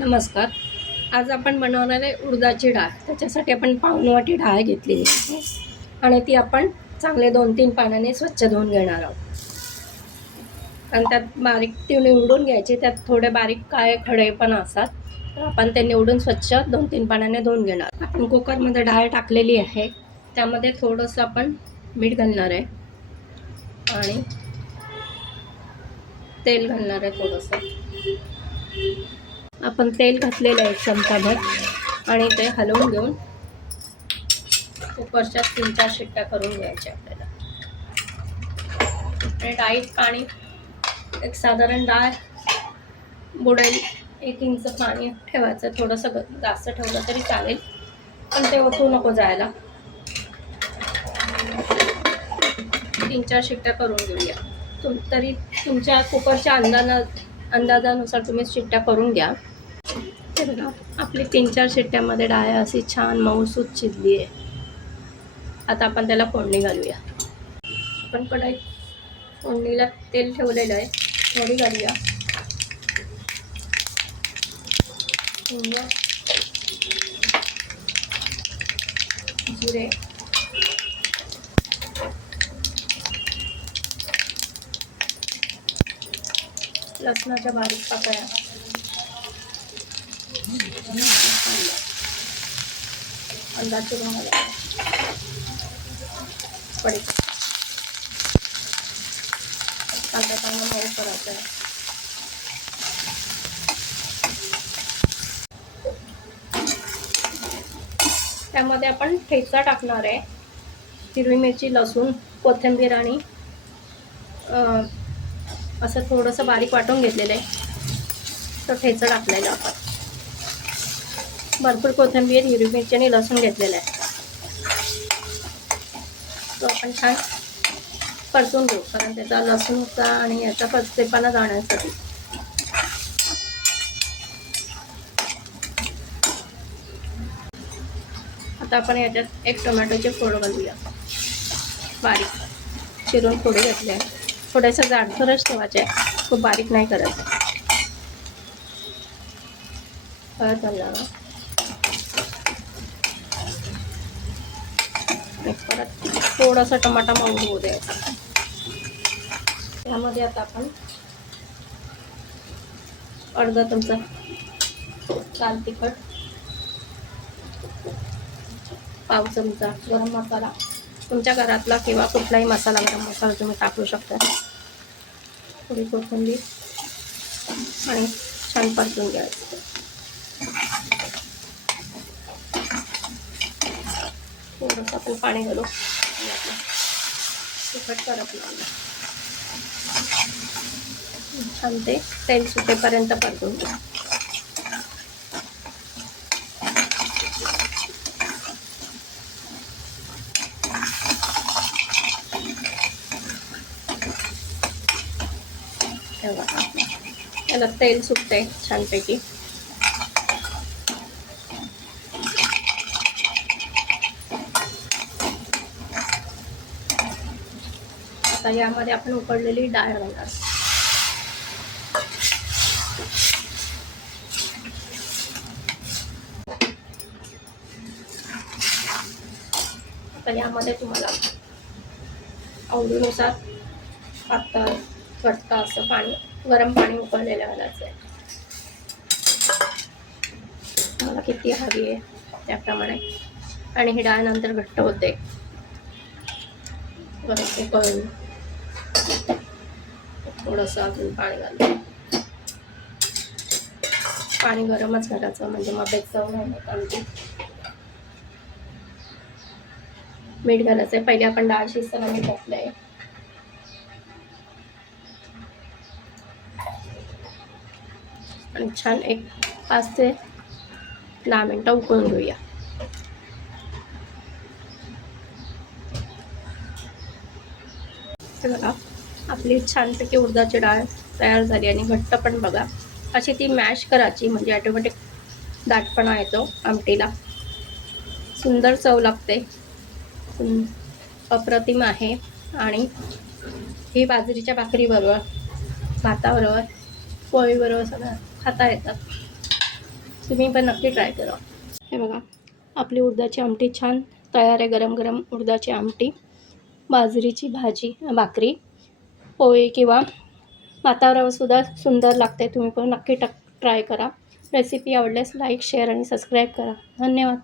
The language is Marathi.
नमस्कार. आज आपण बनवणार आहे उडदाची डाळ. त्याच्यासाठी आपण पाऊण वाटी डाळ घेतलेली आहे आणि ती आपण चांगले 2-3 पाण्याने स्वच्छ धुवून घेणार आहोत. आणि त्यात बारीक ती निवडून घ्यायची. त्यात थोडे बारीक काळे खडे पण असतात, तर आपण ते निवडून स्वच्छ 2-3 पाण्याने धुवून घेणार. आपण कुकरमध्ये डाळ टाकलेली आहे. त्यामध्ये थोडंसं आपण मीठ घालणार आहे आणि तेल घालणार आहे थोडंसं. आपण तेल घातलेलं आहे चमचाभर आणि ते हलवून घेऊन कुकरच्या 3-4 शिट्ट्या करून घ्यायच्या आपल्याला. आणि डाळीत पाणी एक साधारण डाळ बुडेल 1 इंच पाणी ठेवायचं. थोडंसं जास्त ठेवलं तरी चालेल, पण ते ओतू नको जायला. 3-4 शिट्ट्या करून घेऊया. तरी तुमच्या कुकरच्या अंदाजानुसार तुम्ही शिट्ट्या करून घ्या. हे बघा, आपली 3-4 शिट्ट्यामध्ये डाळ अशी छान मऊसूत शिजली आहे. आता आपण त्याला फोडणी घालूया. आपण कढईत फोडणीला तेल ठेवलेलं आहे, थोडी घालूया. जिरे, लसणाच्या बारीक पाकळ्या, अंदाज चिरून घालायचा. कांदा चांगला मऊ करायचा आहे. त्यामध्ये आपण ठेचा टाकणार आहे. हिरवी मिरची, लसूण, कोथिंबीर आणि असं थोडंसं बारीक वाटून घेतलेलं आहे. तो ठेचा टाकलेला आपण. भरपूर कोथिंबीर, हिरवी मिरची आणि लसूण घेतलेलं आहे. तो आपण छान परतून घेऊ, कारण त्याचा लसूणचा आणि याचा कच्चेपणा जाण्यासाठी. आता आपण याच्यात एक टोमॅटोचे फोड घालूया. बारीक चिरून फोडे घेतले आहे. थोड्याशा जाडसरच ठेवायचे, खूप बारीक नाही करायचं. हळद घालावा आणि परत थोडासा टमाटा मऊ होऊ द्यायचा. त्यामध्ये आता आपण अर्धा चमचा लाल तिखट, पाव चमचा गरम मसाला, तुमच्या घरातला किंवा कुठलाही मसाला, गरम मसाला तुम्ही टाकू शकता. थोडी कोथिंबीर आणि छान परतून घ्यायचं. थोडंसं आपण पाणी घालू. तिखट करपलं छान ते तेल सुटेपर्यंत परतून घ्या. त्याला तेल सुटते छानपैकी. आता यामध्ये आपण उकडलेली डाळ घालणार. आता यामध्ये तुम्हाला आवडीनुसार पातळ, घट्ट असं पाणी, गरम पाणी उकळलेलं घालायचं आहे. मला किती हवी आहे त्याप्रमाणे. आणि ही डाळ नंतर घट्ट होते. गरम उकळून थोडंसं अजून पाणी घालून. पाणी गरमच करायचं, म्हणजे मग चव नाही आमची. मीठ घालायचं आहे. पहिले आपण डाळ शिजताना मीठ घातलं आहे. आणि छान एक 5 ते 10 मिनटं उकळून घेऊया. बघा, आपली छानपैकी उडदाची डाळ तयार झाली आणि घट्ट पण बघा. अशी ती मॅश करायची, म्हणजे ऑटोमॅटिक दाटपणा येतो आमटीला. सुंदर चव लागते, अप्रतिम आहे. आणि ही बाजरीच्या भाकरीबरोबर, भाताबरोबर, पोळीबरोबर सगळं खाता येतात. तुम्ही पण नक्की ट्राय करा. हे बघा, आपली उडदाची आमटी छान तयार आहे. गरम गरम उडदाची आमटी, बाजरीची भाकरी, पोळी किंवा भाताबरोबर सुद्धा सुंदर लागते. तुम्ही पण नक्की ट्राय करा. रेसिपी आवडल्यास लाईक, शेअर आणि सबस्क्राईब करा. धन्यवाद.